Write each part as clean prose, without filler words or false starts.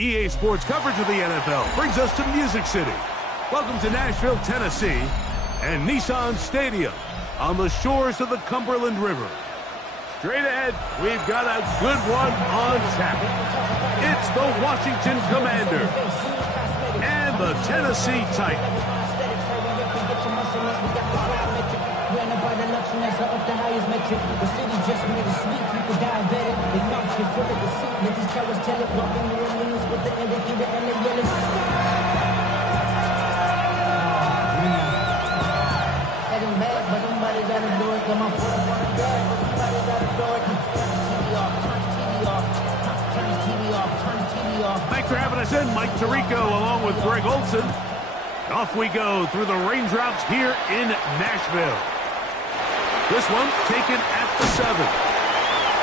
EA Sports coverage of the NFL brings us to Music City. Welcome to Nashville, Tennessee, and Nissan Stadium on the shores of the Cumberland River. Straight ahead, we've got a good one on tap. It's the Washington Commanders and the Tennessee Titans. Thanks for having us in, Mike Tirico, along with Greg Olson. Off we go through the raindrops here in Nashville. This one taken at the 7.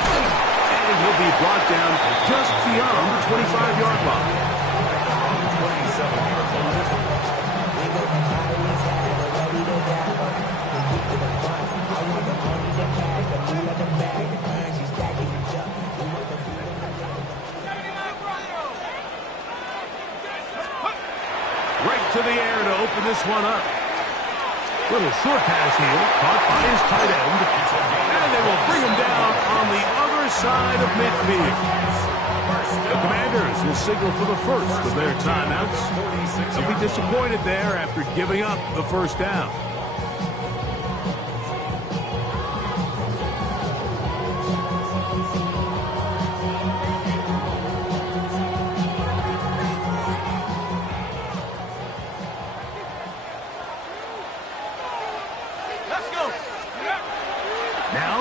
And he'll be brought down just beyond the 25-yard line. 27-yard line. To the air to open this one up. Little short pass here, caught by his tight end. And they will bring him down on the other side of midfield. The Commanders will signal for the first of their timeouts. They'll be disappointed there after giving up the first down.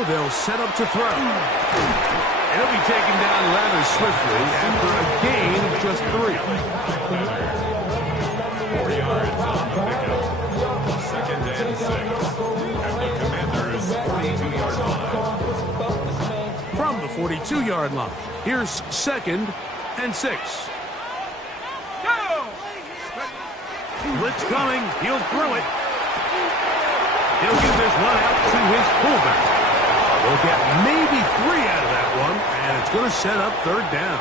They'll set up to throw. And he'll be taken down rather swiftly after a gain of just 3. 4 yards on the pickup. 2nd and 6. At the Commanders' 42-yard line. From the 42-yard line, here's 2nd and 6. Blitz coming. He'll throw it. He'll give this one out to his fullback. They'll get maybe 3 out of that one, and it's going to set up 3rd down.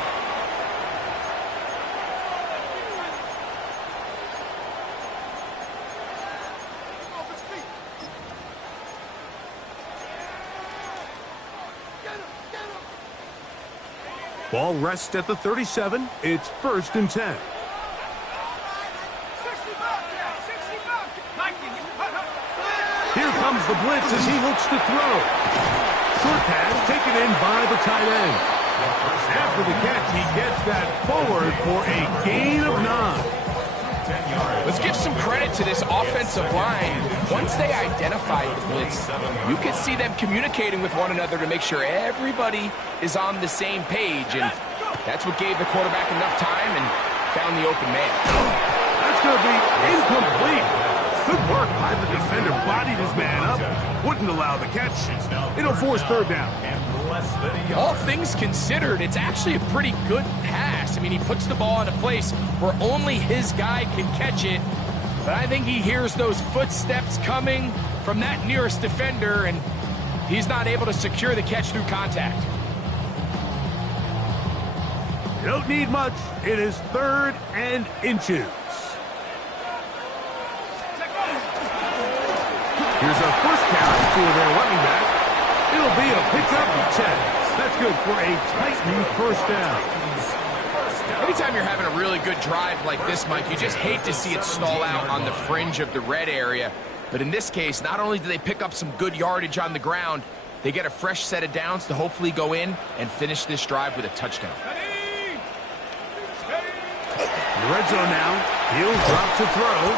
Ball rests at the 37. It's 1st and 10. Here comes the blitz as he looks to throw. Short pass taken in by the tight end. After the catch, he gets that forward for a gain of 9. Let's give some credit to this offensive line. Once they identified the blitz, you could see them communicating with one another to make sure everybody is on the same page, and that's what gave the quarterback enough time and found the open man. That's going to be incomplete. Good work by the defender. Bodied his man up. Wouldn't allow the catch. It'll force 3rd down. All things considered, it's actually a pretty good pass. I mean, he puts the ball in a place where only his guy can catch it. But I think he hears those footsteps coming from that nearest defender, and he's not able to secure the catch through contact. You don't need much. It is 3rd and inches. Here's a first carry for their running back. It'll be a pickup of 10. That's good for a Titan 1st down. Anytime you're having a really good drive like this, Mike, you just hate to see it stall out on the fringe of the red area. But in this case, not only do they pick up some good yardage on the ground, they get a fresh set of downs to hopefully go in and finish this drive with a touchdown. In the red zone now. He'll drop to throw.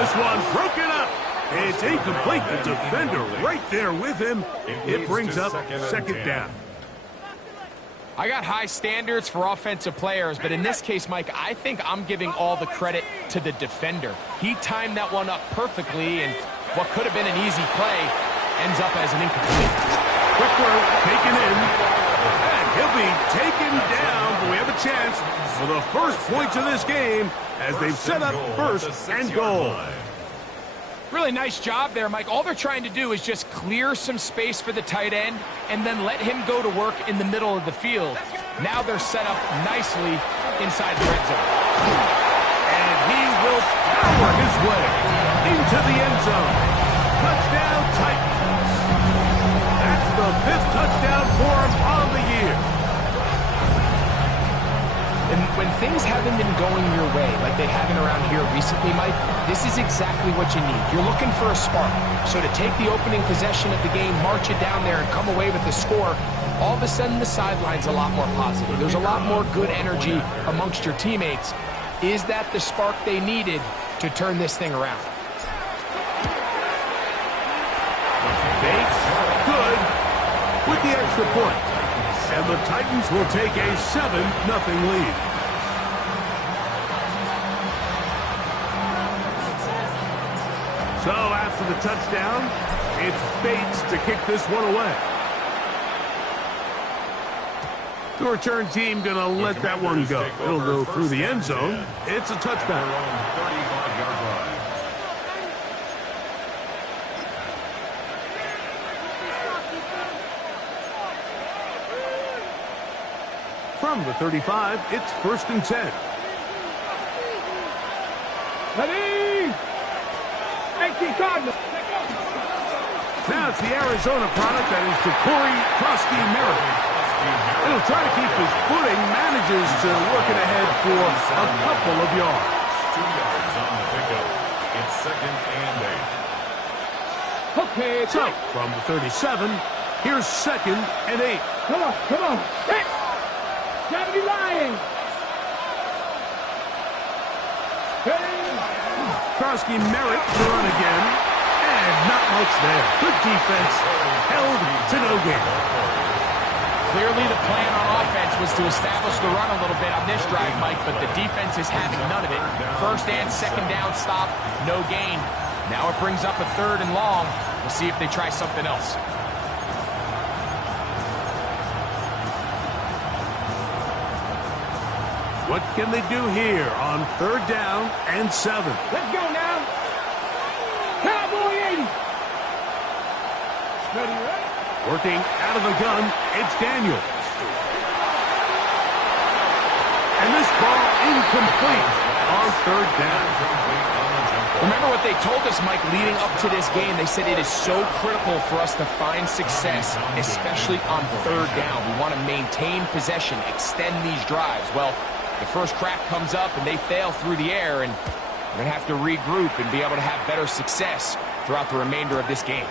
This one broken up. It's incomplete. The defender right there with him. It brings up 2nd down. I got high standards for offensive players, but in this case, Mike, I think I'm giving all the credit to the defender. He timed that one up perfectly, and what could have been an easy play ends up as an incomplete. Quick throw, taken in, and he'll be taken down, but we have a chance for the first points of this game as they've set up 1st and goal. Really nice job there, Mike. All they're trying to do is just clear some space for the tight end and then let him go to work in the middle of the field. Now they're set up nicely inside the red zone. And he will power his way into the end zone. Touchdown, Titans. That's the 5th touchdown for him on the year. And when things haven't been going your way, like they haven't around here recently, Mike, this is exactly what you need. You're looking for a spark. So to take the opening possession of the game, march it down there, and come away with the score, all of a sudden the sideline's a lot more positive. There's a lot more good energy amongst your teammates. Is that the spark they needed to turn this thing around? Bates, good, with the extra point. And the Titans will take a 7-0 lead. So after the touchdown, it's Bates to kick this one away. The return team going to let that one go. It'll go through the end zone. It's a touchback. 35-yard line. From the 35, it's 1st and 10. Ready? 18 Cardinals. Now it's the Arizona product that is Corey Krosky-Merritt. He'll try to keep his footing, manages to work it ahead for a couple of yards. 2 yards on the pickup. It's 2nd and 8. Okay, So, from the 37, here's 2nd and 8. come on. Six. 70 Lions. Ready? Krosky-Merritt to run again, and not much there. Good defense, held to no gain. Clearly the plan on offense was to establish the run a little bit on this drive, Mike, but the defense is having none of it. 1st and 2nd down stop, no gain. Now it brings up a 3rd and long. We'll see if they try something else. What can they do here on 3rd down and 7? Let's go now. Cowboy 80. Ready? Working out of the gun, it's Daniel. And this ball incomplete on 3rd down. Remember what they told us, Mike, leading up to this game. They said it is so critical for us to find success, especially on 3rd down. We want to maintain possession, extend these drives. Well, the first crack comes up and they fail through the air, and we're going to have to regroup and be able to have better success throughout the remainder of this game.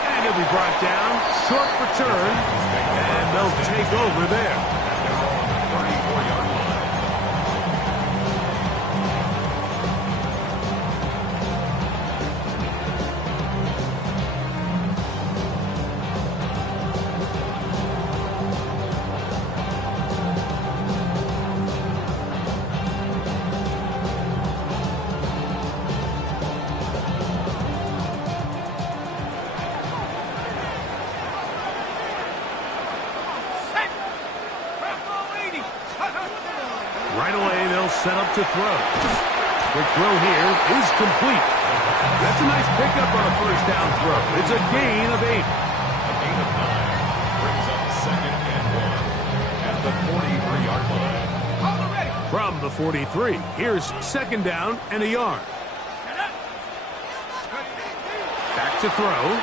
And he'll be brought down, short return, and they'll take over there. 34-yard line. Right away, they'll set up to throw. Quick throw here is complete. That's a nice pickup on a 1st down throw. It's a gain of 8. A gain of 9 brings up 2nd and 1 at the 43-yard line. From the 43, here's 2nd down and a yard. Back to throw.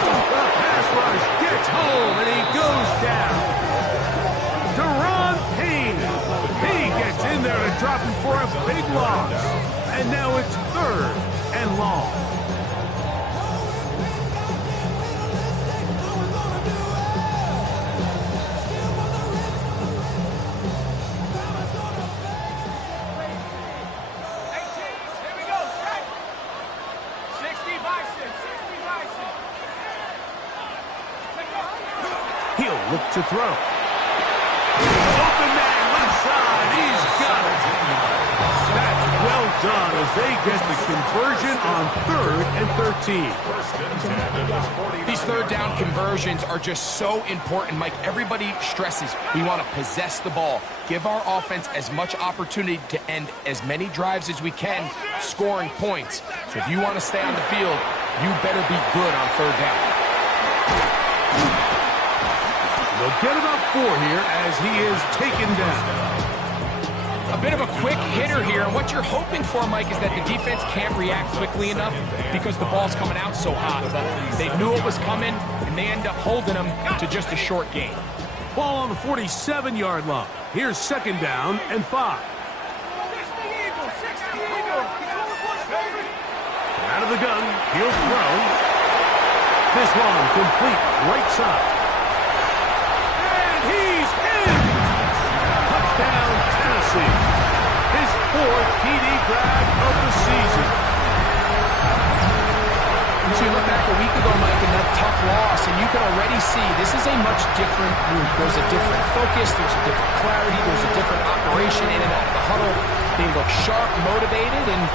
The pass rush gets home, and he goes down. Deron Payne. He gets in there to drop him for a big loss. And now it's 3rd and long. He'll look to throw. Open man, left side. He's got it. That's well done as they get the conversion on 3rd and 13. These 3rd down conversions are just so important, Mike. Everybody stresses we want to possess the ball, give our offense as much opportunity to end as many drives as we can, scoring points. So if you want to stay on the field, you better be good on 3rd down. They'll get about 4 here as he is taken down. A bit of a quick hitter here, and what you're hoping for, Mike, is that the defense can't react quickly enough because the ball's coming out so hot. But they knew it was coming, and they end up holding them to just a short gain. Ball on the 47-yard line. Here's 2nd down and 5. Out of the gun, he'll throw. This one complete right side. And he's in! Touchdown, Tennessee. His 4th TD grab of the season. So you look back a week ago, Mike, in that tough loss, and you can already see this is a much different group. There's a different focus, there's a different clarity, there's a different operation in and out of the huddle. They look sharp, motivated, and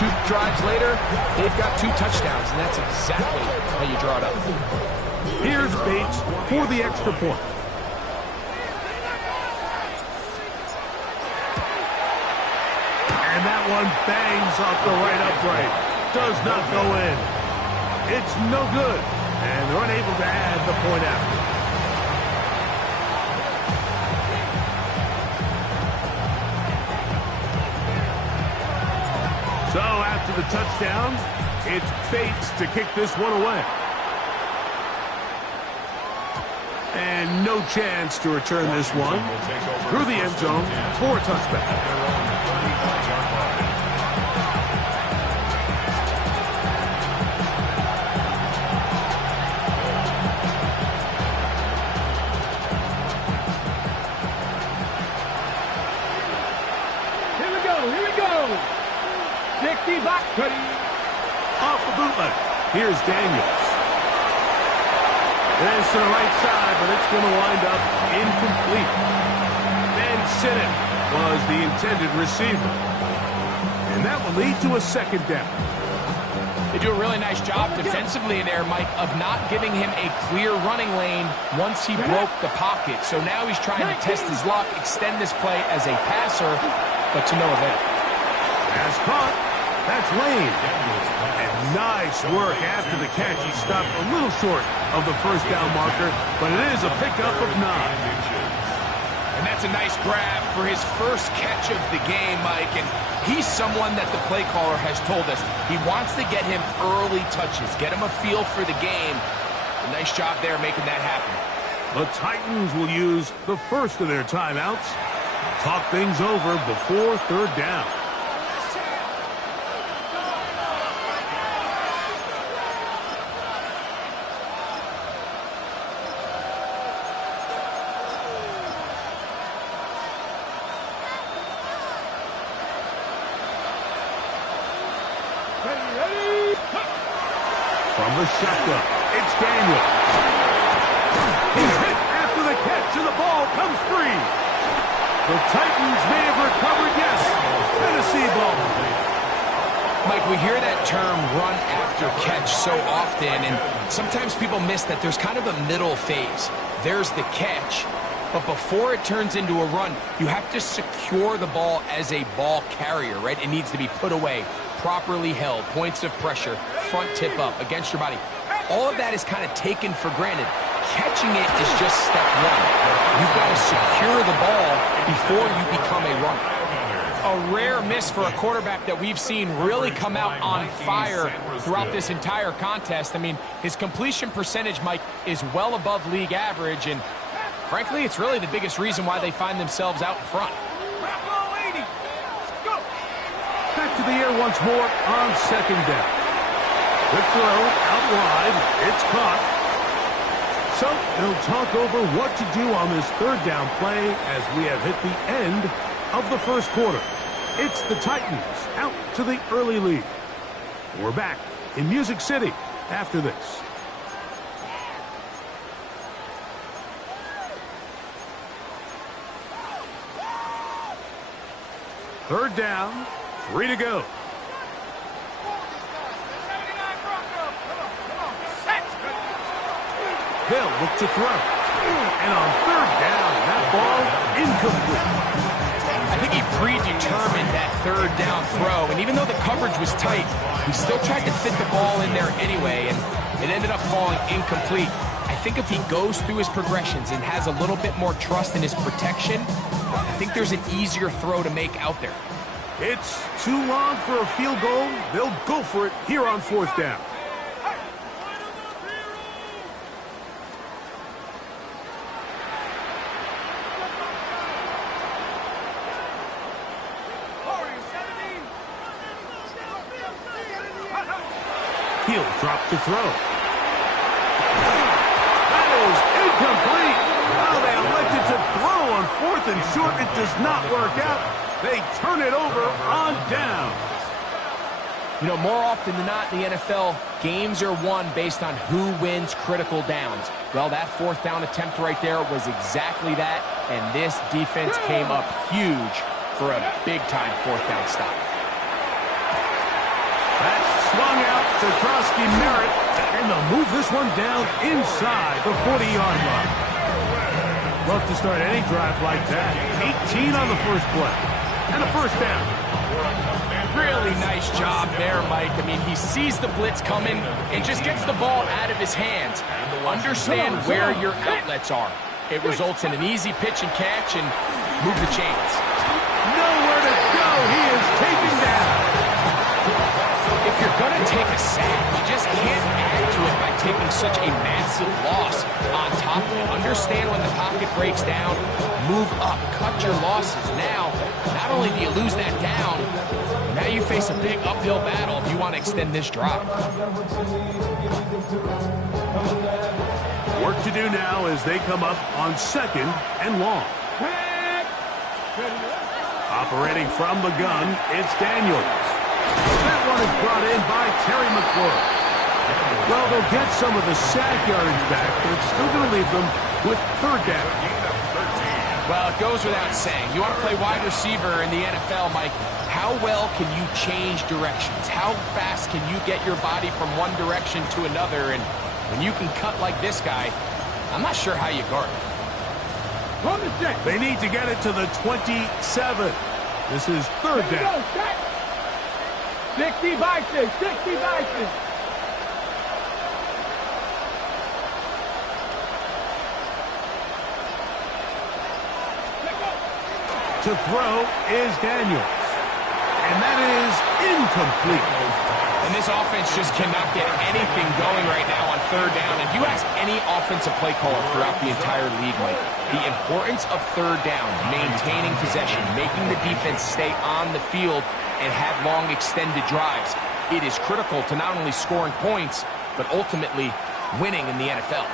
2 drives later, they've got 2 touchdowns, and that's exactly how you draw it up. Here's Bates for the extra point. And that one bangs off the right upright. Does not go in. It's no good, and they're unable to add the point after. So after the touchdown, it's Bates to kick this one away. And no chance to return this one through the end zone for a touchback. Off the bootleg. Here's Daniels. This to the right side, but it's going to wind up incomplete. Ben Sinnott was the intended receiver. And that will lead to a 2nd down. They do a really nice job defensively in there, Mike, of not giving him a clear running lane once he broke the pocket. So now he's trying to test his luck, extend this play as a passer, but to no avail. Has caught. That's Lane. And nice work after the catch. He stopped a little short of the 1st down marker, but it is a pickup of 9. And that's a nice grab for his first catch of the game, Mike. And he's someone that the play caller has told us he wants to get him early touches, get him a feel for the game. A nice job there making that happen. The Titans will use the first of their timeouts. Talk things over before 3rd down. From the shotgun, it's Daniels. He's hit after the catch, and the ball comes free. The Titans may have recovered, yes. Tennessee ball. Mike, we hear that term run after catch so often, and sometimes people miss that there's kind of a middle phase. There's the catch, but before it turns into a run, you have to secure the ball as a ball carrier, right? It needs to be put away, properly held, points of pressure, front tip up against your body. All of that is kind of taken for granted. Catching it is just step 1. You've got to secure the ball before you become a runner. A rare miss for a quarterback that we've seen really come out on fire throughout this entire contest. I mean, his completion percentage, Mike, is well above league average, and frankly, it's really the biggest reason why they find themselves out front. Back to the air once more on 2nd down. Good throw, out wide, it's caught. So they'll talk over what to do on this 3rd down play as we have hit the end of the 1st quarter. It's the Titans out to the early lead. We're back in Music City after this. Third down, 3 to go. Hill look to throw. And on 3rd down, that ball incomplete. I think he predetermined that 3rd down throw, and even though the coverage was tight, he still tried to fit the ball in there anyway, and it ended up falling incomplete. I think if he goes through his progressions and has a little bit more trust in his protection, I think there's an easier throw to make out there. It's too long for a field goal. They'll go for it here on 4th down. He'll drop to throw. That is incomplete. Well, they elected to throw on 4th and short. It does not work out. They turn it over on down. You know, more often than not in the NFL, games are won based on who wins critical downs. Well, that 4th down attempt right there was exactly that, and this defense came up huge for a big-time 4th down stop. That's swung out to Krosky Merritt, and they'll move this one down inside the 40-yard line. Love to start any drive like that. 18 on the first play. And a 1st down. Really nice job there, Mike. I mean, he sees the blitz coming and just gets the ball out of his hands. Understand where your outlets are. It results in an easy pitch and catch and move the chains. Nowhere to go. He is taken down. If you're going to take a sack, you just can't add to it by taking such a massive loss on top of it. Understand when the pocket breaks down, move up, cut your losses. Now, not only do you lose that down, now you face a big uphill battle if you want to extend this drive. Work to do now as they come up on 2nd and long. Operating from the gun, it's Daniels. That one is brought in by Terry McLaurin. Well, they'll get some of the sack yardage back, but it's still going to leave them with 3rd down. Well, it goes without saying. You want to play wide receiver in the NFL, Mike, how well can you change directions? How fast can you get your body from one direction to another? And when you can cut like this guy, I'm not sure how you guard it. They need to get it to the 27. This is 3rd down. 60 Vikings, 60 Vikings. To throw is Daniels. And that is incomplete. And this offense just cannot get anything going right now on 3rd down. If you ask any offensive play caller throughout the entire league, Mike, the importance of 3rd down, maintaining possession, making the defense stay on the field and have long extended drives, it is critical to not only scoring points, but ultimately winning in the NFL.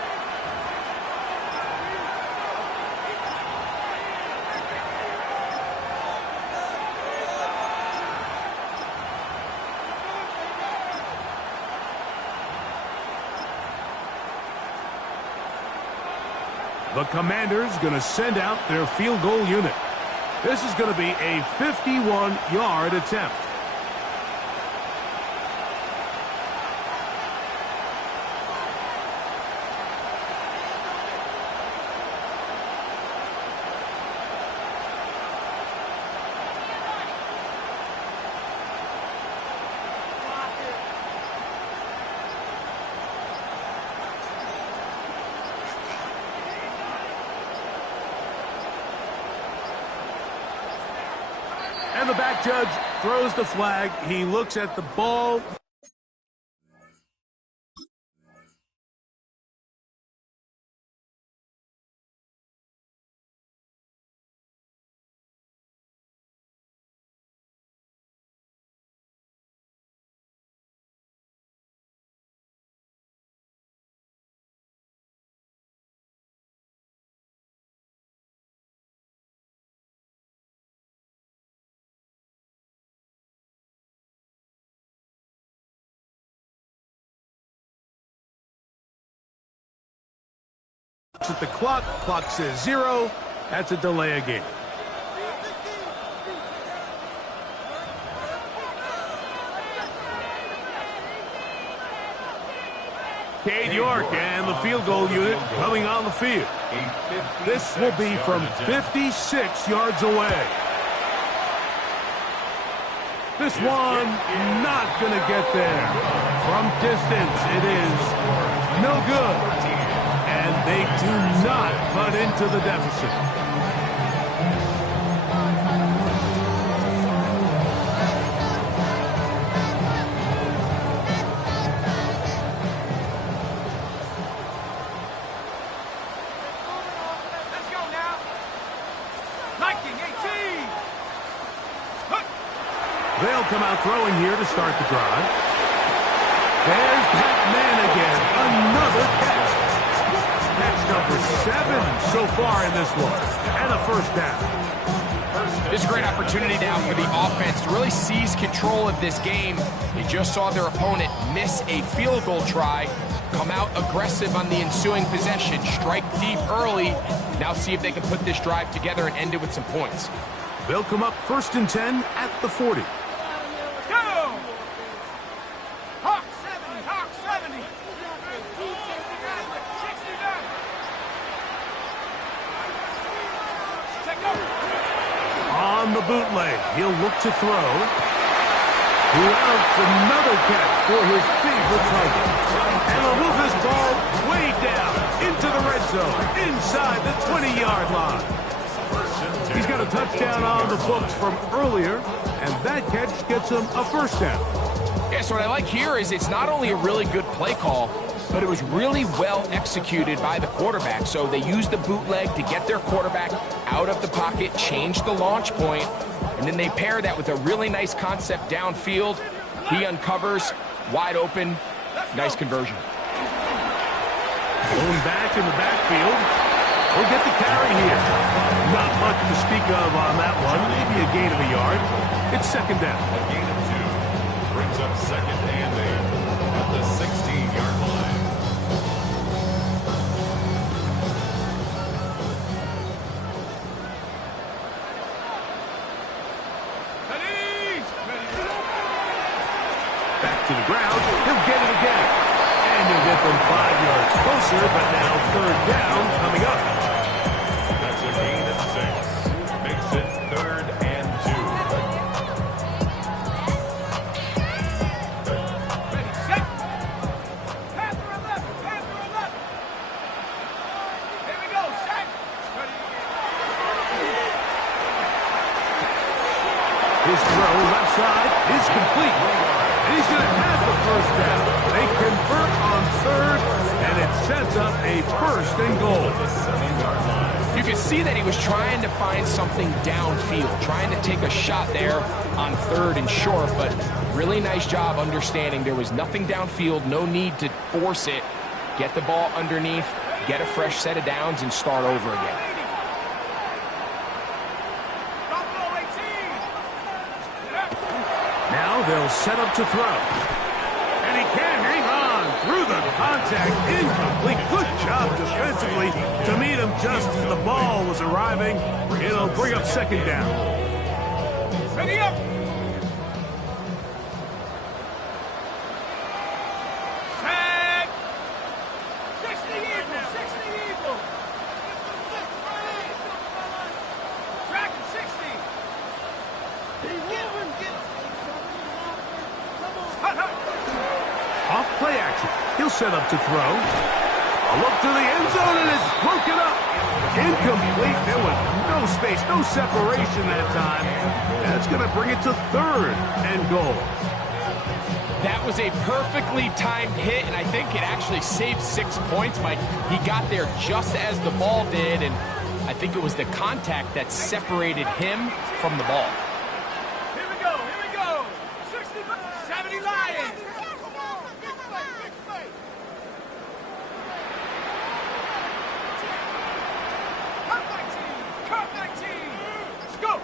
The Commanders going to send out their field goal unit. This is going to be a 51-yard attempt. And the back judge throws the flag. He looks at the ball. At the clock says 0. That's a delay of game. Cade York and the field goal unit coming on the field. This will be from 56 yards away. This one not going to get there. From distance, it is no good. And They do not cut into the deficit. They'll come out throwing here to start the drive. There's that man again. Another catch. Catch number 7 so far in this one. And a first down. This is a great opportunity now for the offense to really seize control of this game. They just saw their opponent miss a field goal try, come out aggressive on the ensuing possession, strike deep early. Now see if they can put this drive together and end it with some points. They'll come up 1st and 10 at the 40. On the bootleg, he'll look to throw. He outs another catch for his favorite target. And he'll move this ball way down into the red zone, inside the 20-yard line. He's got a touchdown on the books from earlier, and that catch gets him a first down. Yeah, so what I like here is it's not only a really good play call, but it was really well executed by the quarterback. So they used the bootleg to get their quarterback out of the pocket, change the launch point, and then they pair that with a really nice concept downfield. He uncovers, wide open, nice conversion. Going back in the backfield. We'll get the carry here. Not much to speak of on that one. Maybe a gain of a yard. It's second down. A gain of 2 brings up 2nd and 8 at the 16-yard line. Back to the ground. He'll get it again. And he'll get them 5 yards closer, but now third down coming up. That's a gain of 6. Makes it 3rd and 2. Ready, set. Panther 11, Panther 11. Here we go, set. His throw left side is complete. And he's going to have the first down. They convert on 3rd, and it sets up a 1st and goal. You can see that he was trying to find something downfield, trying to take a shot there on 3rd and short, but really nice job understanding there was nothing downfield, no need to force it. Get the ball underneath, get a fresh set of downs, and start over again. Now they'll set up to throw. And he can't hang on through the contact. Incomplete. Good job defensively to meet him just as the ball was arriving. It'll bring up second down. Ready up. Set. 60 Eagle, 60 Eagle. Tracking 60. Off play action. He'll set up to throw. A look to the end zone, and it's broken up. Incomplete. There was no space, no separation that time. That's going to bring it to 3rd and goal. That was a perfectly timed hit, and I think it actually saved 6 points. Mike, he got there just as the ball did, and I think it was the contact that separated him from the ball. Here we go, 70 Lions. Cut my team. Let's go.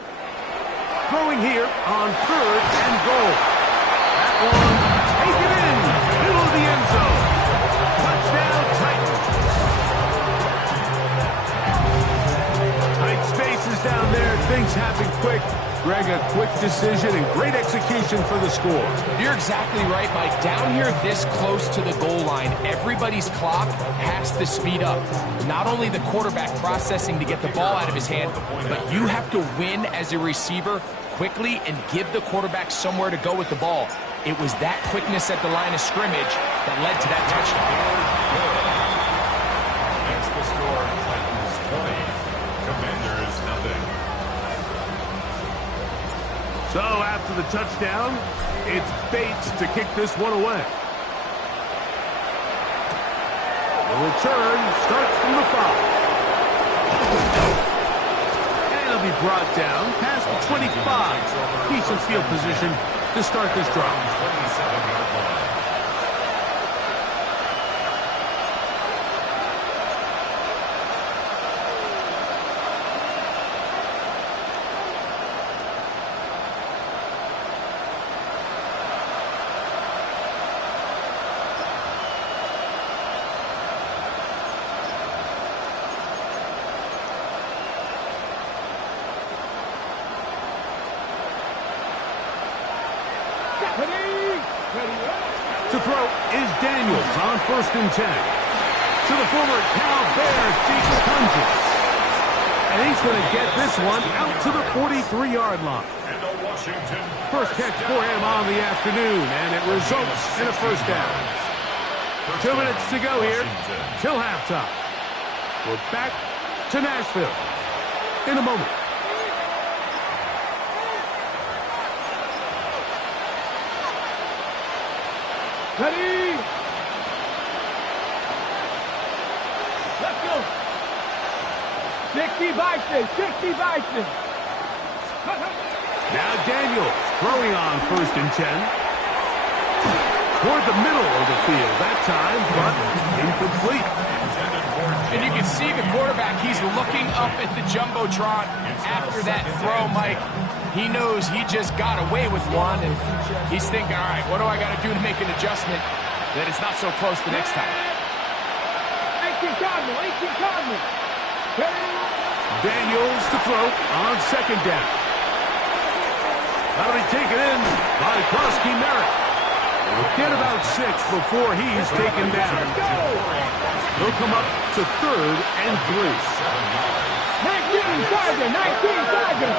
Throwing here on 3rd and goal. That one, take it in, middle of the end zone. Touchdown, Titans. Tight spaces down there, things happen quick. Greg, a quick decision and great execution for the score. You're exactly right, Mike. Down here this close to the goal line, everybody's clock has to speed up. Not only the quarterback processing to get the ball out of his hand, but you have to win as a receiver quickly and give the quarterback somewhere to go with the ball. It was that quickness at the line of scrimmage that led to that touchdown. Next So after the touchdown, it's Bates to kick this one away. The return starts from the 5. And it'll be brought down past the 25. Decent field position to start this drive. 27-yard line. To throw is Daniels on 1st and 10. To the former Cal Bear, Jake Punches. And he's going to get this one out to the 43-yard line. And the Washington First catch for him on the afternoon, and it results in a first down. 2 minutes to go here till halftime. We're back to Nashville in a moment. Ready? Let's go. 60 Bison, 60 Bison. Now Daniels throwing on 1st and 10. Toward the middle of the field that time, but incomplete. And you can see the quarterback, he's looking up at the Jumbotron after that throw, Mike. He knows he just got away with one, and he's thinking, all right, what do I got to do to make an adjustment that it's not so close the next time? 18 Cardinal, 18 Cardinal. Daniels to throw on 2nd down. That'll be taken in by Krosky Merritt. He'll get about 6 before he's taken down. He'll come up to 3rd and 3. 19 Tiger, 19 Tiger.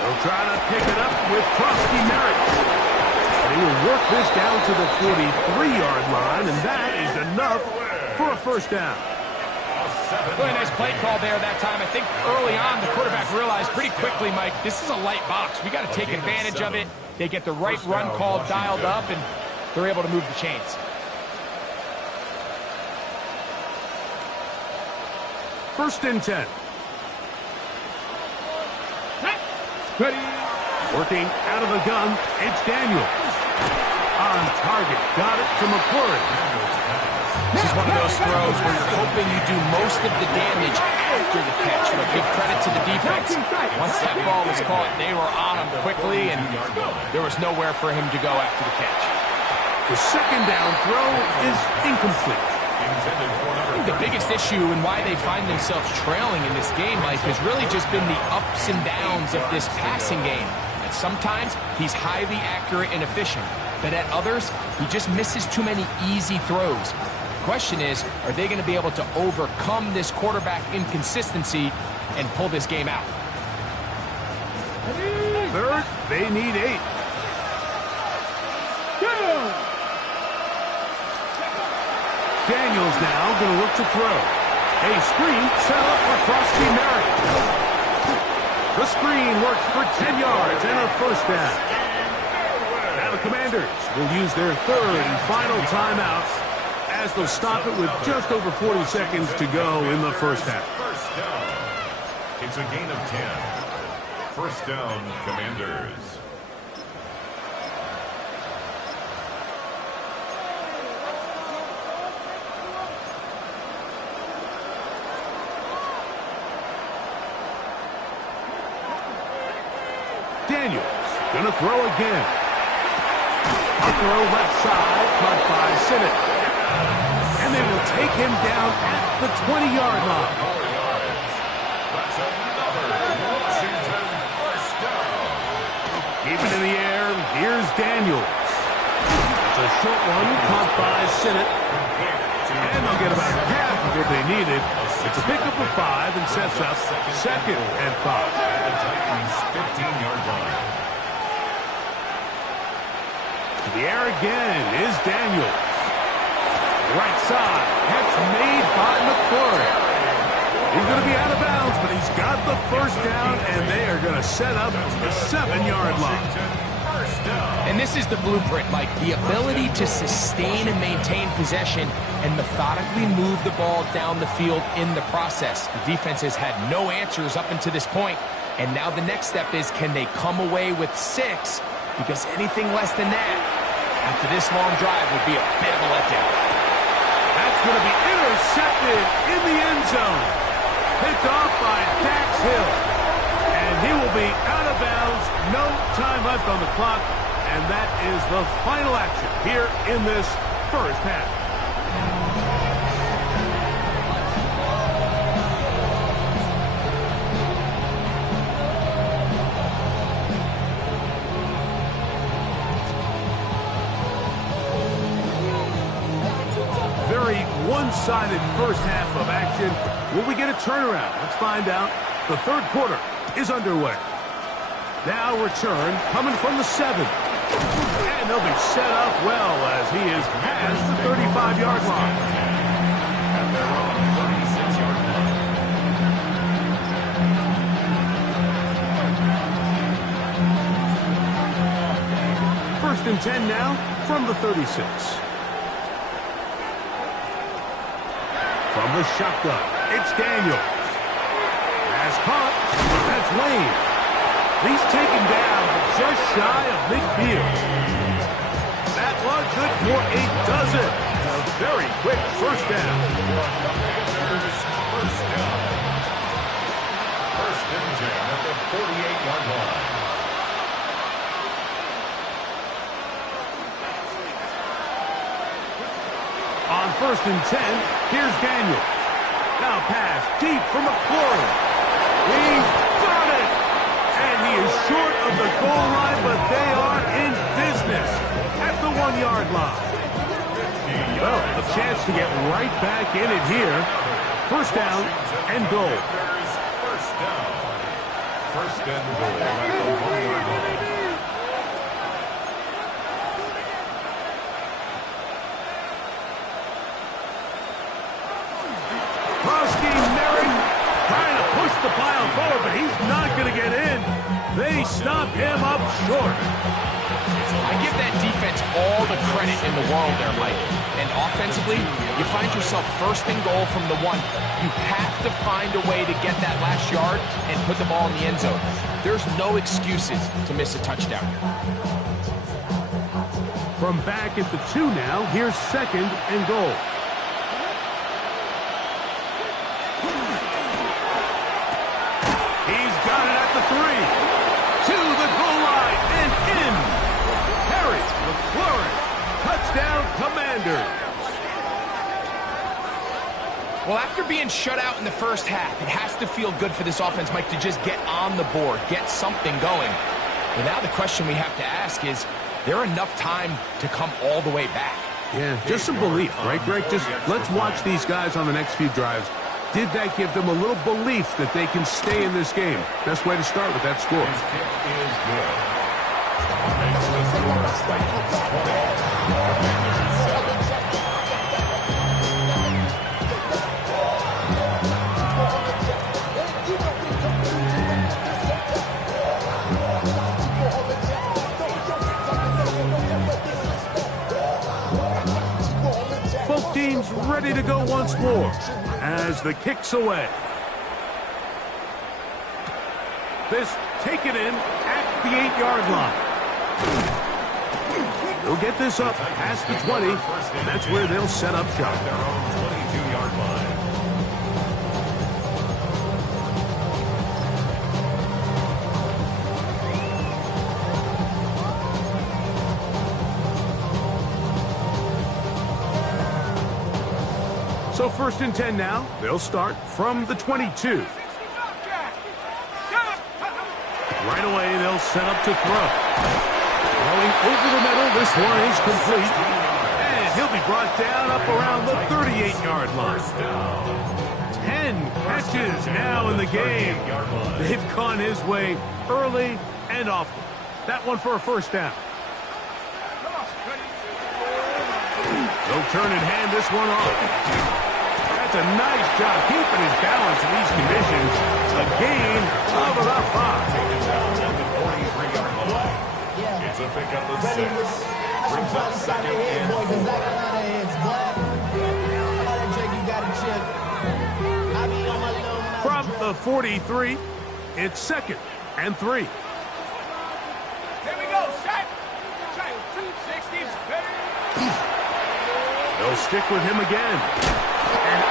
They'll try to pick it up with Krosky Merritt. And he will work this down to the 43-yard line, and that is enough for a first down. Really nice play call there that time. I think early on the quarterback realized pretty quickly, Mike, this is a light box. We got to take advantage of it. They get the right run call dialed up, and they're able to move the chains. First and 10. Ready? Working out of the gun, it's Daniels. On target, got it to McClurry. This is one of those throws where you're hoping you do most of the damage after the catch, but give credit to the defense. Once that ball was caught, they were on him quickly, and there was nowhere for him to go after the catch. The 2nd down throw is incomplete. I think the biggest issue and why they find themselves trailing in this game, Mike, has really just been the ups and downs of this passing game. And sometimes he's highly accurate and efficient, but at others, he just misses too many easy throws. The question is, are they going to be able to overcome this quarterback inconsistency and pull this game out? 3rd, they need 8. Daniels now going to look to throw. A screen set up for Krosky Merritt. The screen works for 10 yards and a first down. Now the Commanders will use their 3rd and final timeout as they'll stop it with just over 40 seconds to go in the first half. First down. It's a gain of 10. First down, Commanders. Daniels going to throw again. A throw left side, caught by Sinnott. And they will take him down at the 20-yard line. That's another Washington first down. Keeping in the air, here's Daniels. It's a short one, caught by Sinnott. And they'll get about half of what they needed. It's a pickup of 5 and sets up 2nd and 5. The Titans' 15-yard line. To the air again is Daniels. Right side, catch made by McClurry. He's going to be out of bounds, but But he's got the first down, and they are going to set up the 7-yard line. And this is the blueprint, Mike. The ability to sustain and maintain possession and methodically move the ball down the field in the process. The defense has had no answers up until this point, and now the next step is, can they come away with 6? Because anything less than that, after this long drive, would be a bit of a letdown. That's going to be intercepted in the end zone. Picked off by Dax Hill. And he will be out of bounds. No time left on the clock. And that is the final action here in this first half. Very one-sided first half of action. Will we get a turnaround? Let's find out. The third quarter is underway. Now return coming from the 7. And they'll be set up well as he is past the 35-yard line. And they're on the 36-yard line. First and 10 now from the 36. From the shotgun, it's Daniels. Pass caught. That's Lane. He's taken down just shy of midfield. That one good for a dozen. A very quick first down. First down. First and 10 at the 48-yard line. On first and 10, here's Daniels. Now pass deep for McLaurin. He's got it! And he is short of the goal line, but they are in business at the 1-yard line. Well, a chance to get right back in it here. First down and goal. First down. First and goal at the 1-yard line. The pile forward, but he's not going to get in. They stop him up short. I give that defense all the credit in the world there, Mike. And offensively, you find yourself first and goal from the 1. You have to find a way to get that last yard and put the ball in the end zone. There's no excuses to miss a touchdown. From back at the 2 now, here's second and goal. He's got it at the 3. To the goal line and in. Harry McLaurin. Touchdown, Commanders. Well, after being shut out in the first half, it has to feel good for this offense, Mike, to just get on the board, get something going. But now the question we have to ask is there enough time to come all the way back? Yeah, just some belief, right, Greg? Just let's watch these guys on the next few drives. Did that give them a little belief that they can stay in this game? Best way to start with that score. His kick is good. Makes the score. Vikings 20. Commanders 7. Both teams ready to go once more as the kick's away. This taken in at the 8-yard line. They'll get this up past the 20, and that's where they'll set up shop. Their own 22-yard line. So first and 10 now. They'll start from the 22. Right away, they'll set up to throw. Throwing over the middle, this one is complete. And he'll be brought down up around the 38-yard line. 10 catches now in the game. They've gone his way early and often. That one for a first down. They'll turn and hand this one off. That's a nice job keeping his balance in these conditions. to pick up the 6. Brings up second and 4. From the 43, it's second and 3. Here we go, set. 260. They'll stick with him again. And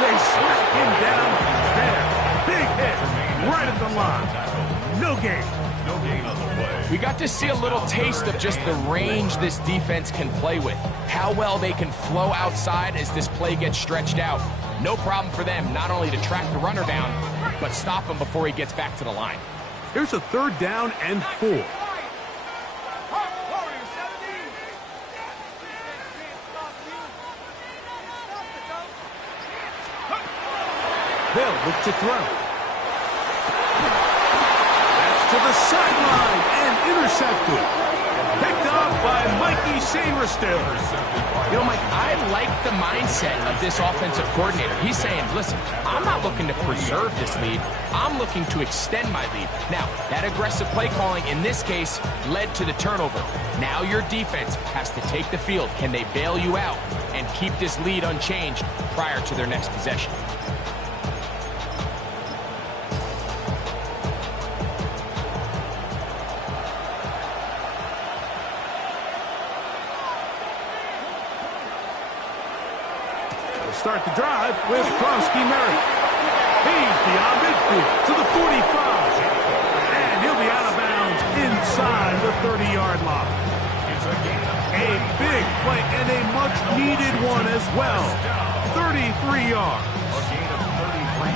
they smack him down there. Big hit right at the line. No gain. No gain on the play. We got to see a little taste of just the range this defense can play with. How well they can flow outside as this play gets stretched out. No problem for them not only to track the runner down, but stop him before he gets back to the line. Here's a 3rd down and 4. They'll look to throw. That's to the sideline and intercepted. Picked off by Mikey Sainristil. You know, Mike, I like the mindset of this offensive coordinator. He's saying, listen, I'm not looking to preserve this lead. I'm looking to extend my lead. Now, that aggressive play calling in this case led to the turnover. Now your defense has to take the field. Can they bail you out and keep this lead unchanged prior to their next possession? Start the drive with Krosky Merritt. He's beyond midfield to the 45. And he'll be out of bounds inside the 30-yard line. A big play and a much-needed one as well. 33 yards.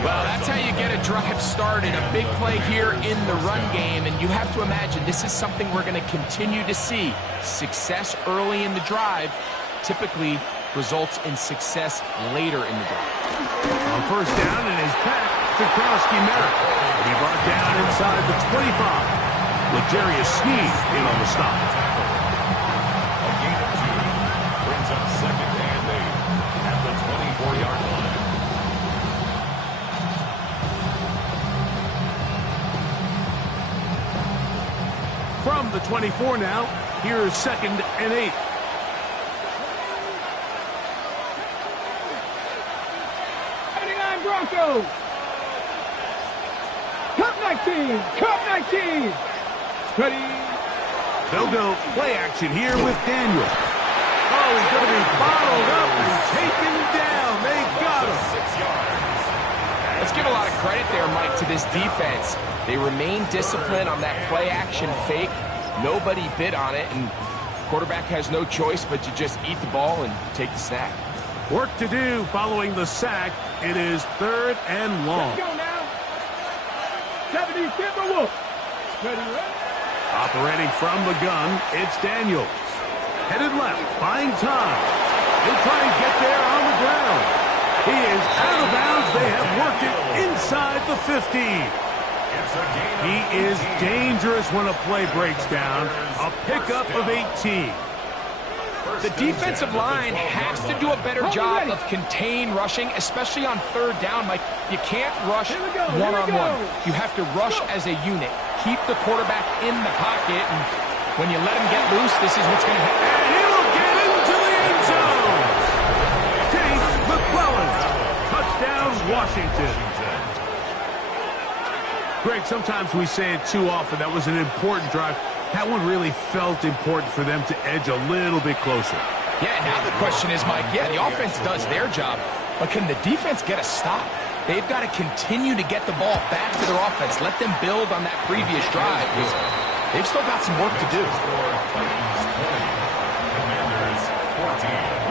Well, that's how you get a drive started. A big play here in the run game, and you have to imagine this is something we're going to continue to see. Success early in the drive typically results in success later in the drive. On 1st down, and his pack to Krosky Merritt. And he brought down inside the 25. L'Jarius Sneed in on the stop. A gain of 2. Brings up second and 8 at the 24-yard line. From the 24 now, here's 2nd and 8. Broncos. Cup 19. Cup 19. Ready. They'll go play action here with Daniel. Oh, he's going to be bottled up and taken down. They got him. 6 yards. Let's give a lot of credit there, Mike, to this defense. They remain disciplined on that play action fake. Nobody bid on it, and quarterback has no choice but to just eat the ball and take the snap. Work to do following the sack. It is 3rd and long. Let's go now. 70 Timberwolves. Ready. Operating from the gun, it's Daniels. Headed left, buying time. He'll try and get there on the ground. He is out of bounds. They have worked it inside the 15. He is dangerous when a play breaks down. A pickup of 18. The defensive line has to do a better job of contain rushing, especially on 3rd down. Mike, you can't rush one-on-one. You have to rush as a unit. Keep the quarterback in the pocket, and when you let him get loose, this is what's going to happen. And he'll get into the end zone. Chase McClellan. Touchdown, Washington. Greg, sometimes we say it too often. That was an important drive. That one really felt important for them to edge a little bit closer. Yeah, now the question is, Mike, yeah, the offense does their job, but can the defense get a stop? They've got to continue to get the ball back to their offense. Let them build on that previous drive. They've still got some work to do. Commanders 14.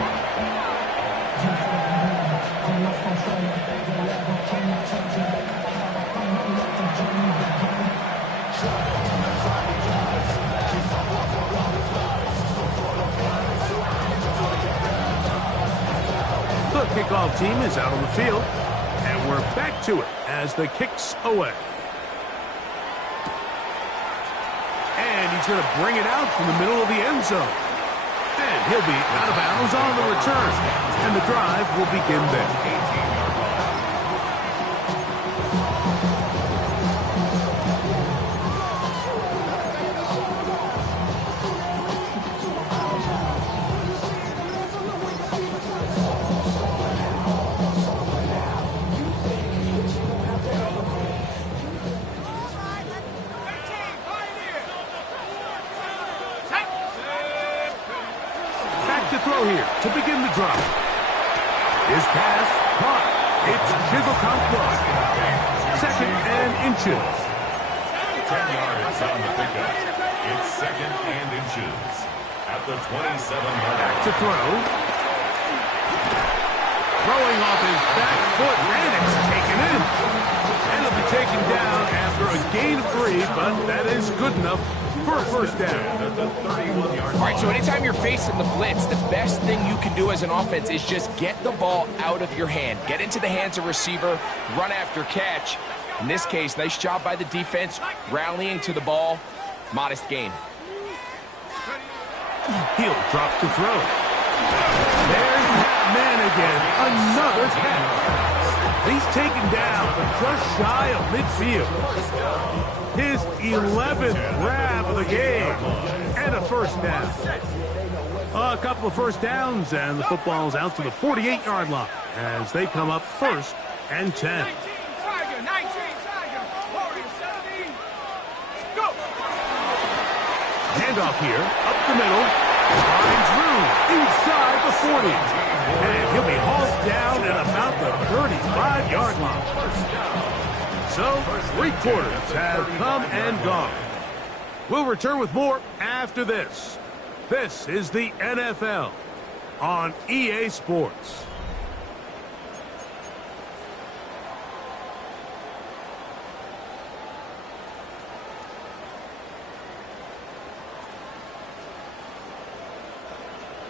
The kickoff team is out on the field, and we're back to it as the kick's away. And he's going to bring it out from the middle of the end zone. And he'll be out of bounds on the return, and the drive will begin there. to begin the drive. His pass caught. It's Chigokonkwo. 2nd and inches. 10 yards on the pickup. It's 2nd and inches at the 27-yard line. To throw. Throwing off his back foot, and it's taken in. And it'll be taken down after a gain of 3, but that is good enough for a first down. All right, so anytime you're facing the blitz, the best thing you can do as an offense is just get the ball out of your hand. Get into the hands of receiver, run after catch. In this case, nice job by the defense, rallying to the ball. Modest gain. Hill drops to throw. There's that man again. Another catch. He's taken down just shy of midfield. His 11th grab of the game. And a first down. A couple of first downs, and the football's out to the 48-yard line as they come up 1st and 10. Handoff here, up the middle, finds room inside the 40. And he'll be hauled down at about the 35-yard line. So, 3 quarters have come and gone. We'll return with more after this. This is the NFL on EA Sports.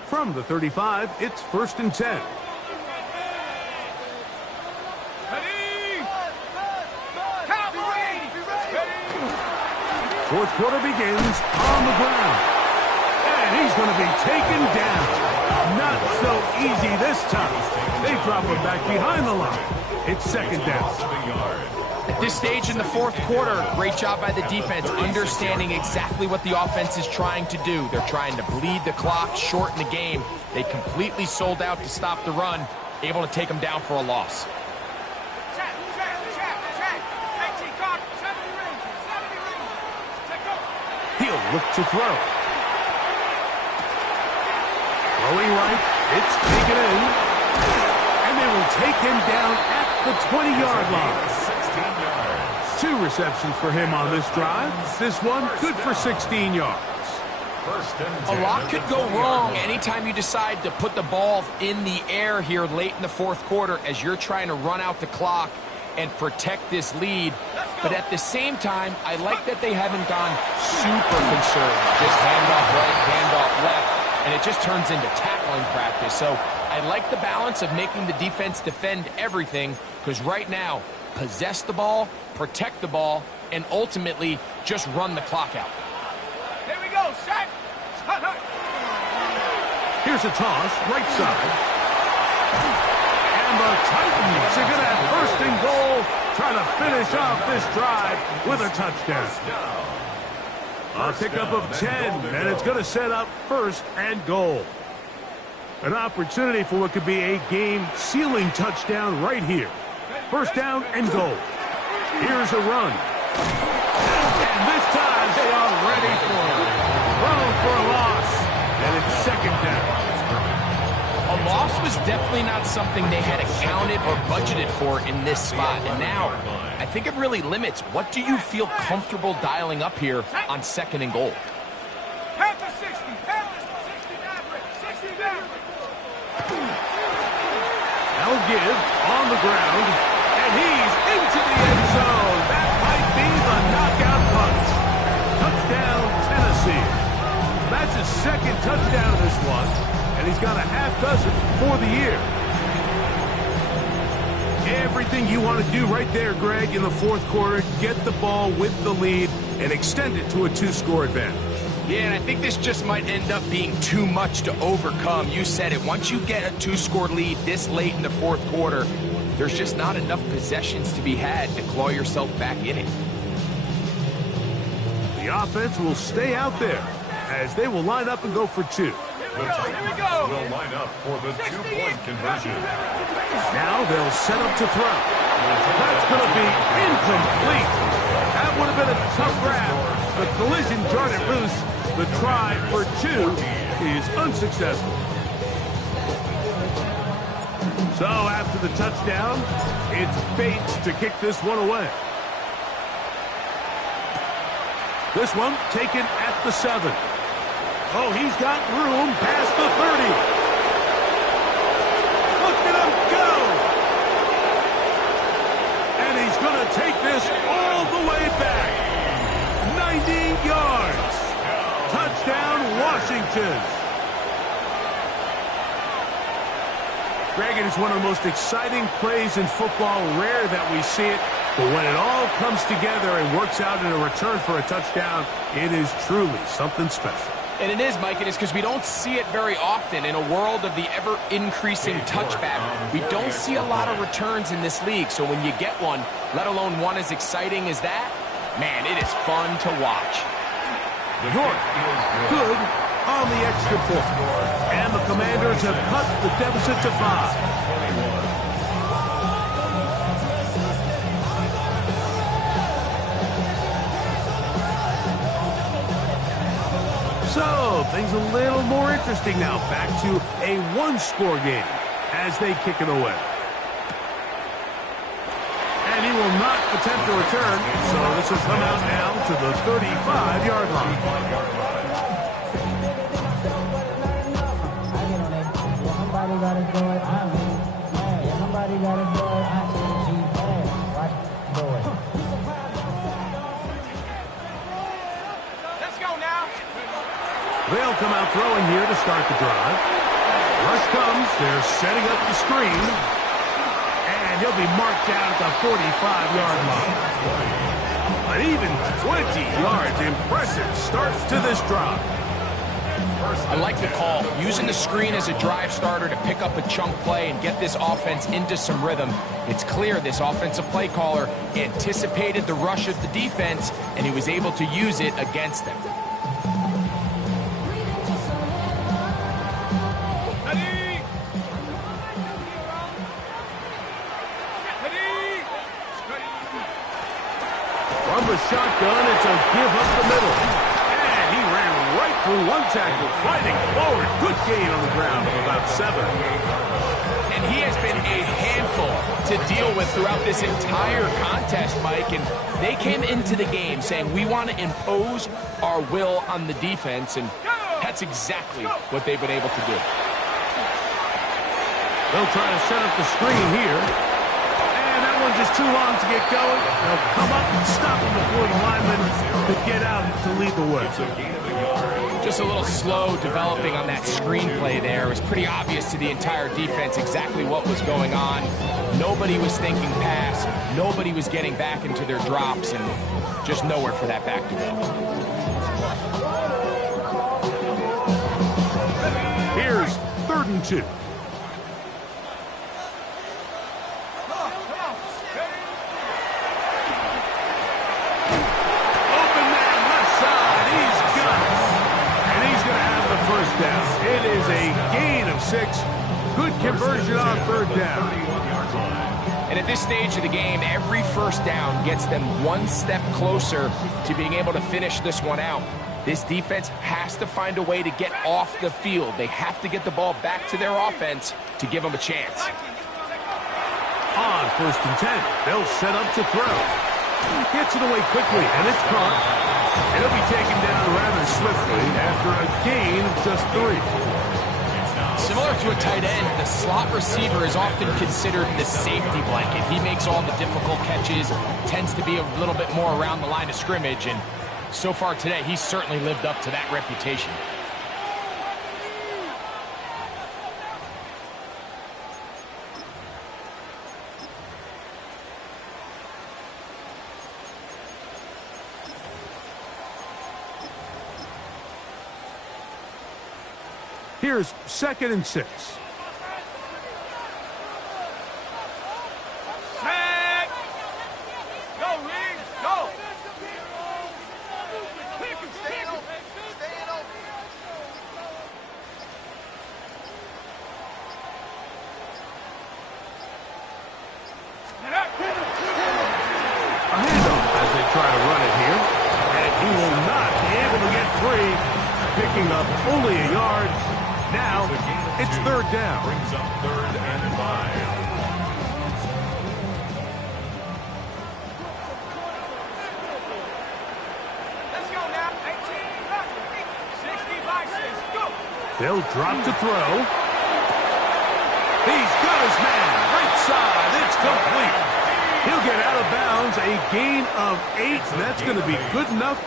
From the 35, it's 1st and 10. Fourth quarter begins on the ground. And he's going to be taken down. Not so easy this time. They drop him back behind the line. It's 2nd down. At this stage in the 4th quarter, great job by the defense, understanding exactly what the offense is trying to do. They're trying to bleed the clock, shorten the game. They completely sold out to stop the run, able to take them down for a loss. He'll look to throw. Throwing right, it's taken in. And they will take him down at the 20-yard line. 2 receptions for him on this drive. This one good for 16 yards. A lot could go wrong anytime you decide to put the ball in the air here late in the 4th quarter as you're trying to run out the clock and protect this lead. But at the same time, I like that they haven't gone super conservative. Just handoff right, handoff left, and it just turns into tackling practice. So I like the balance of making the defense defend everything, because right now, possess the ball, protect the ball, and ultimately just run the clock out. Here we go, set. Here's a toss, right side. And the Titans are going to have 1st and goal, trying to finish off this drive with a touchdown. A pickup of 10, and it's going to set up 1st and goal. An opportunity for what could be a game-sealing touchdown right here. 1st down and goal. Here's a run. And this time they are ready for it. Thrown for a loss. And it's 2nd down. A loss was definitely not something they had accounted or budgeted for in this spot. And now, I think it really limits what do you feel comfortable dialing up here on 2nd and goal. Panther 60. Panther 60 average. 60 average. Now give on the ground. And he's into the end zone. That might be the knockout punch. Touchdown, Tennessee. That's his 2nd touchdown of this one. And he's got a half dozen for the year. Everything you want to do right there, Greg, in the 4th quarter. Get the ball with the lead and extend it to a 2-score advantage. Yeah, and I think this just might end up being too much to overcome. You said it. Once you get a 2-score lead this late in the 4th quarter, there's just not enough possessions to be had to claw yourself back in it. The offense will stay out there as they will line up and go for 2. The Titans will line up for the 2-point conversion. Now they'll set up to throw. That's going to be incomplete. That would have been a tough grab. The collision jarred it loose. The try for 2 is unsuccessful. So after the touchdown, it's Bates to kick this one away. This one taken at the 7. Oh, he's got room past the 30. Look at him go! And he's going to take this all the way back. 90 yards. Touchdown, Washington. Greg, it is one of the most exciting plays in football. Rare that we see it. But when it all comes together and works out in a return for a touchdown, it is truly something special. And it is, Mike. It is because we don't see it very often in a world of the ever-increasing touchback. We don't see a lot of returns in this league. So when you get one, let alone one as exciting as that, man, it is fun to watch. York, good on the extra point. And the Commanders have cut the deficit to 5. So, things a little more interesting now. Back to a one-score game as they kick it away. And he will not attempt a return, so this will come out now to the 35-yard line. Somebody got to do it. Somebody got to do it. Watch do it. Let's go now. They'll come out throwing here to start the drive. Rush comes. They're setting up the screen. And he'll be marked down at the 45-yard line. An even 20 yards. Impressive start to this drive. I like the call. Using the screen as a drive starter to pick up a chunk play and get this offense into some rhythm. It's clear this offensive play caller anticipated the rush of the defense, and he was able to use it against them. From the shotgun, it's a give up the middle. And he ran right through one tackle, fighting forward. Good gain on the ground of about 7. And he has been a handful to deal with throughout this entire contest, Mike. And they came into the game saying, we want to impose our will on the defense. And that's exactly what they've been able to do. They'll try to set up the screen here. Just too long to get going. They'll come up and stop him before the lineman to get out to lead the way. Just a little slow developing on that screenplay there. It was pretty obvious to the entire defense exactly what was going on. Nobody was thinking pass. Nobody was getting back into their drops, and just nowhere for that back to go. Here's 3rd and 2. It is a gain of 6. Good conversion on 3rd down. And at this stage of the game, every first down gets them one step closer to being able to finish this one out. This defense has to find a way to get off the field. They have to get the ball back to their offense to give them a chance. On 1st and 10, they'll set up to throw. Gets it away quickly, and it's caught. It'll be taken down rather swiftly after a gain of just 3. Similar to a tight end, the slot receiver is often considered the safety blanket. He makes all the difficult catches, tends to be a little bit more around the line of scrimmage, and so far today, he's certainly lived up to that reputation. Here's 2nd and 6. Set. Go, Reed. Go. A handoff as they try to run it here. And he will not be able to get free. Picking up only a yard. Now, it's 3rd down. Brings up 3rd and 5. They'll drop to throw. He's got his man. Right side. It's complete. He'll get out of bounds. A gain of 8, and that's going to be good enough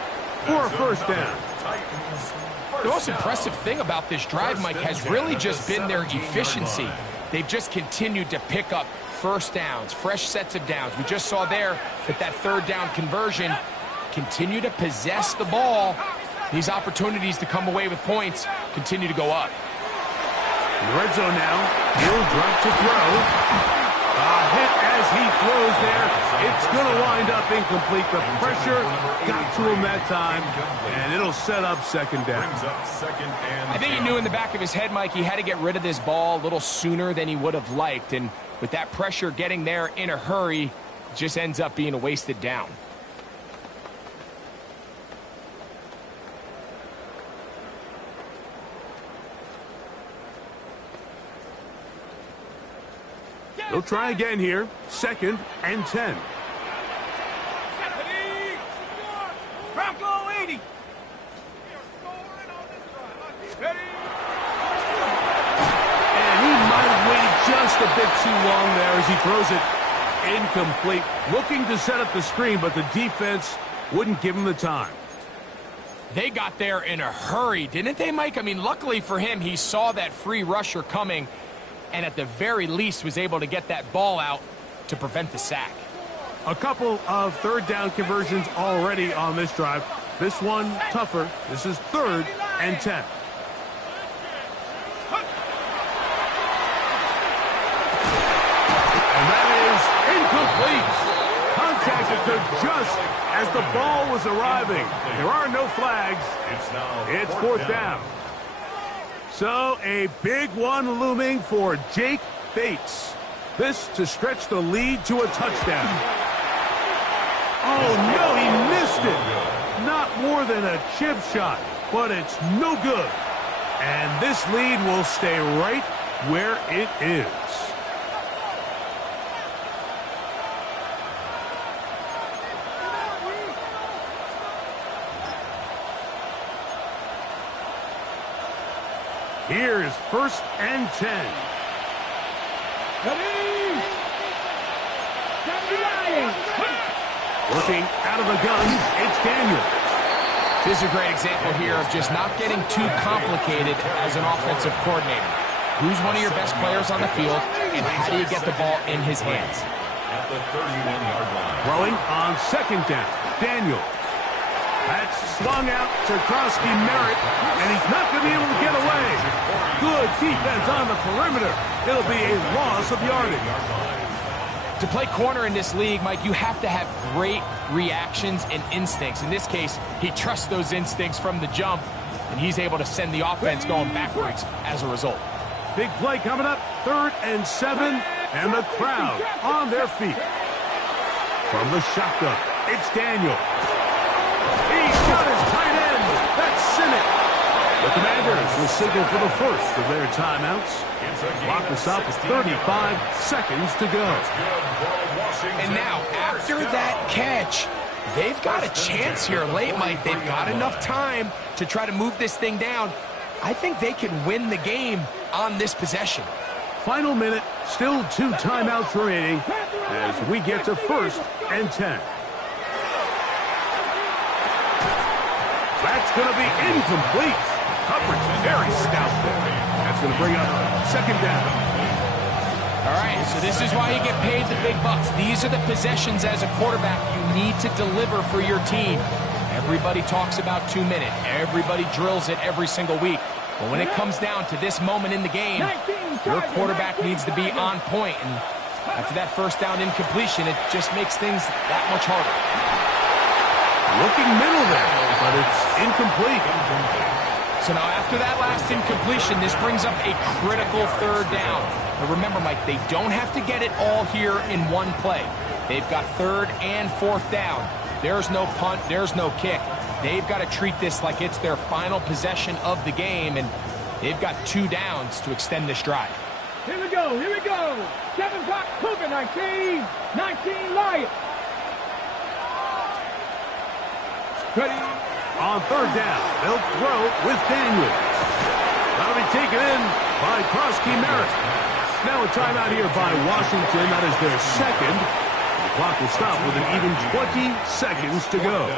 for a first down. The most impressive thing about this drive, Mike, has really just been their efficiency. They've just continued to pick up first downs, fresh sets of downs. We just saw there that third down conversion, continue to possess the ball. These opportunities to come away with points continue to go up. In the red zone now, he'll drop to throw. A hit as he throws there. It's going to wind up incomplete. The pressure got to him that time, and it'll set up second down. I think he knew in the back of his head, Mike, he had to get rid of this ball a little sooner than he would have liked, and with that pressure getting there in a hurry, it just ends up being a wasted down. They'll try again here. 2nd and 10. Bronco 80. And he might have waited just a bit too long there as he throws it incomplete. Looking to set up the screen, but the defense wouldn't give him the time. They got there in a hurry, didn't they, Mike? I mean, luckily for him, he saw that free rusher coming, and at the very least was able to get that ball out to prevent the sack. A couple of third down conversions already on this drive. This one tougher. This is 3rd and 10. And that is incomplete. Contact occurred just as the ball was arriving. There are no flags. It's 4th down. So a big one looming for Jake Bates. This to stretch the lead to a touchdown. Oh, no, he missed it. Not more than a chip shot, but it's no good. And this lead will stay right where it is. Here's 1st and 10. Working out of the gun, it's Daniel. This is a great example here of just not getting too complicated as an offensive coordinator. Who's one of your best players on the field, and how do you get the ball in his hands? At the 31-yard line. Throwing on 2nd down, Daniel. That's swung out to Krosky Merritt, and he's not going to be able to get away. Good defense on the perimeter. It'll be a loss of yardage. To play corner in this league, Mike, you have to have great reactions and instincts. In this case, he trusts those instincts from the jump, and he's able to send the offense going backwards as a result. Big play coming up, 3rd and 7, and the crowd on their feet. From the shotgun, it's Daniel. He's got his tight end. That's Sinnott. The Commanders will signal for the first of their timeouts. Clock is up with 35 seconds to go. And now, after that catch, they've got a chance here late, Mike. They've got enough time to try to move this thing down. I think they can win the game on this possession. Final minute, still 2 timeouts remaining as we get to 1st and 10. That's going to be incomplete. Coverage very stout there. That's going to bring up 2nd down. All right, so this is why you get paid the big bucks. These are the possessions as a quarterback you need to deliver for your team. Everybody talks about 2 minutes. Everybody drills it every single week. But when it comes down to this moment in the game, your quarterback needs to be on point. And after that first down incompletion, it just makes things that much harder. Looking middle there, but it's incomplete. So now after that last incompletion, this brings up a critical 3rd down. But remember, Mike, they don't have to get it all here in one play. They've got 3rd and 4th down. There's no punt, there's no kick. They've got to treat this like it's their final possession of the game, and they've got 2 downs to extend this drive. Here we go, here we go. 7 o'clock, Cougar, 19 Lions. Ready? On 3rd down, they'll throw with Daniels. Out of be taken in by Krosky Merritt. Now a timeout here by Washington. That is their second. The clock will stop with an even 20 seconds to go.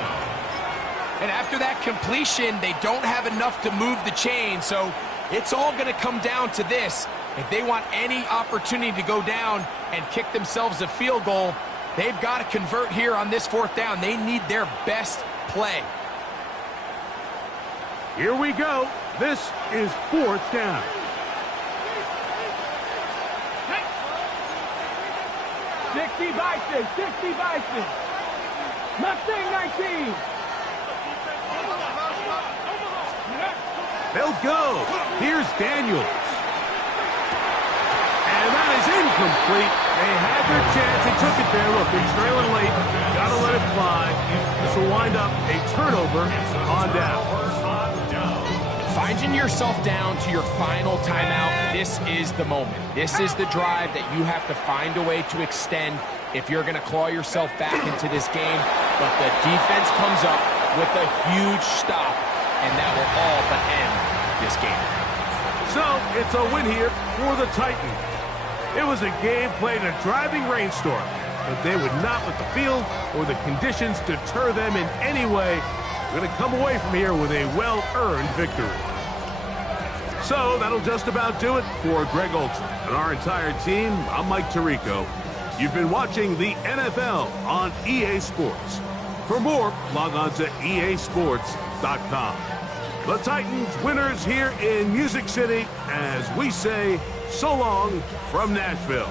And after that completion, they don't have enough to move the chain, so it's all going to come down to this. If they want any opportunity to go down and kick themselves a field goal, they've got to convert here on this fourth down. They need their best play. Here we go. This is fourth down. Sixty Bison, 60 Bison. Mustang 19. They'll go. Here's Daniels. And that is incomplete. They had their chance. They took it there. Look, they're trailing late. Got to let it fly. This will wind up a turnover on down. Finding yourself down to your final timeout, this is the moment. This is the drive that you have to find a way to extend if you're going to claw yourself back into this game. But the defense comes up with a huge stop, and that will all but end this game. So, it's a win here for the Titans. It was a game played in a driving rainstorm, but they would not let the field or the conditions deter them in any way. We're going to come away from here with a well-earned victory. So, that'll just about do it for Greg Olsen and our entire team. I'm Mike Tirico. You've been watching the NFL on EA Sports. For more, log on to easports.com. The Titans winners here in Music City as we say so long from Nashville.